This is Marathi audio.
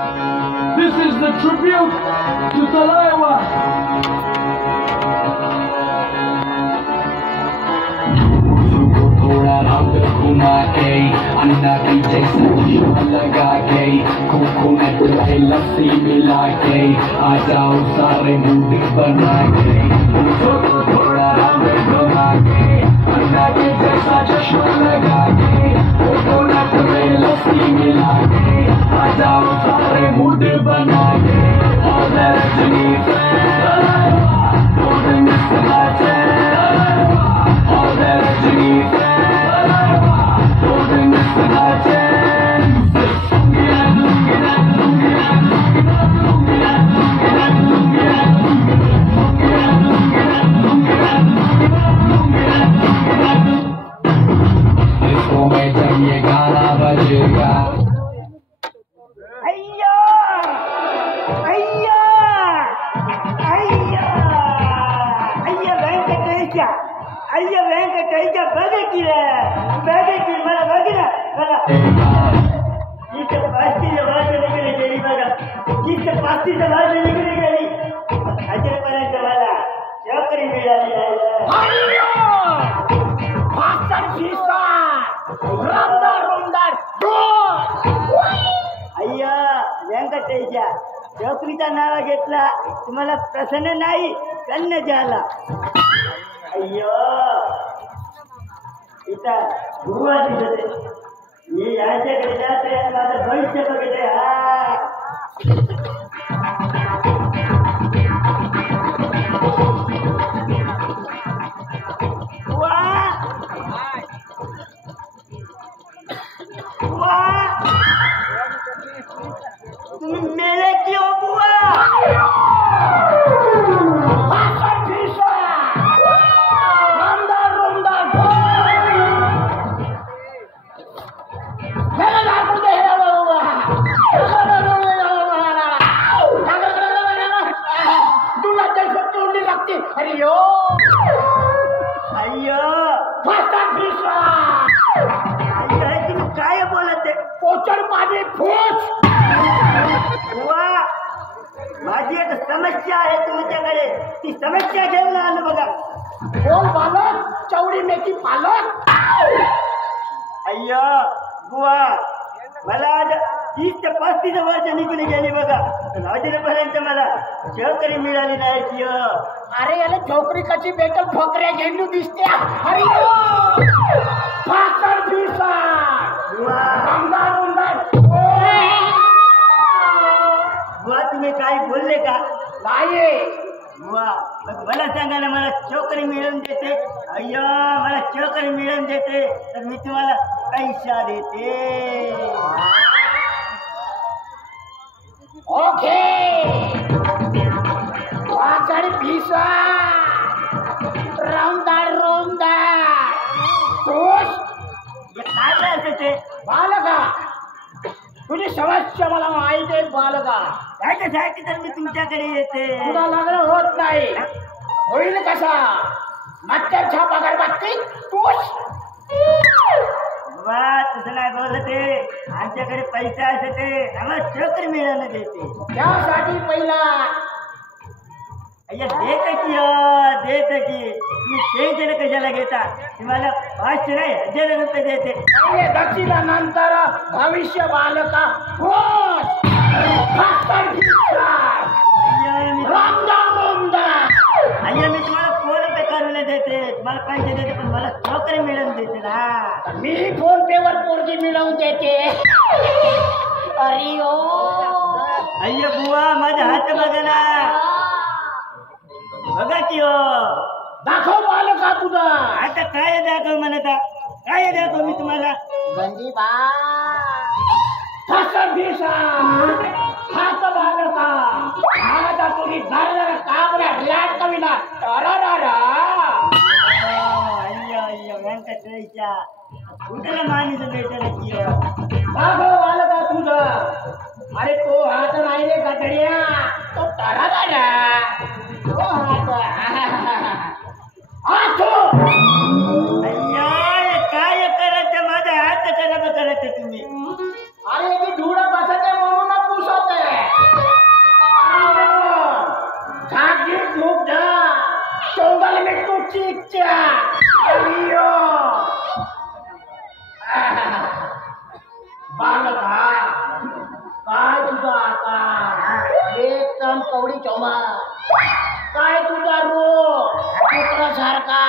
This is the tribute to Talaiwa. थोड़ा रंग घुमा के अन्ना की जैसा चश्मा लगा के कोकोनट पे लस्सी मिला के आ जाओ सारे मूड बना के थोड़ा रंग घुमा के अन्ना की जैसा चश्मा लगा के कोकोनट पे लस्सी मिला के आ जाओ सारे मूड बना के और रजनी से चौकरीचा नाव घेतला तुम्हाला प्रसन्न नाही कन्न झाला अय्यो इथं गुरुवा दिसते मी याच्याकडे जाते माझं भविष्य बघते तुम्ही मेले की हो बुवा तुम्ही काय बोलत पोचड माझे फूस माझी एक समस्या आहे तुमच्याकडे ती समस्या घेऊन आलो बघा कोण बालक चौडी मेथी पालक अय्या बुवा मला आज 30 ते 35 वर्ष निघून गेली बघा अजूनपर्यंत मला चोकरी मिळाली नाही की अरे याला चोकरी कशी भेटल ठोकऱ्या घेऊन दिसते अरे बुवा तुम्ही काही बोलले का नाही बुवा मला सांगा ना मला चोकरी मिळवून देते अय्या मला चोकरी मिळवून देते तर मी तुम्हाला पैसा देते ओके वाचारी पिसा रोमदार तोच काय ते बालका तुझी समस्या मला माहिती आहे बालका त्याच्यासाठी तर मी तुमच्याकडे येते तुला लग्न होत नाही होईल कसा मच्छर छाप अगरबत्ती तूच वा तसं नाही बोलत ते आमच्याकडे पैसा असते आम्हाला चोकरी मिळायला देते त्यासाठी पहिला अय्या देत की तुम्ही टेन्शन कशाला घेता तुम्हाला 500 नाही 1000 रुपये देते दक्षिणा नंतर भविष्य बालका अय्या मी तुम्हाला फोन पे करून देते तुम्हाला पैसे देते पण मला चोकरी मिळवून देते ना मी फोन पे वर पोरगी मिळवून देते अरे ओ अय्या बुवा माझा हात बघा ना बघा की हो दाखव बालका तुझा आता काय दाखव म्हणता काय दाखव मी तुम्हाला गंदी बा हात बालका माझा तुम्ही झालेला काबरा लाट कविला अरारारा अय्या अय्या व्यंकटेशा कुठला माणूस भेटला की दाखव बालका तुझा अरे तो हात नाही रे गटड्या तो तरारारा काय करत माझा हात खराब करत तुम्ही अरे मी धुडा बसत म्हणून पुसत तुमची इच्छा अय्यो. बालका काय तुझा आता एकदम कवडी चोमा काय तुझा रोग सारखा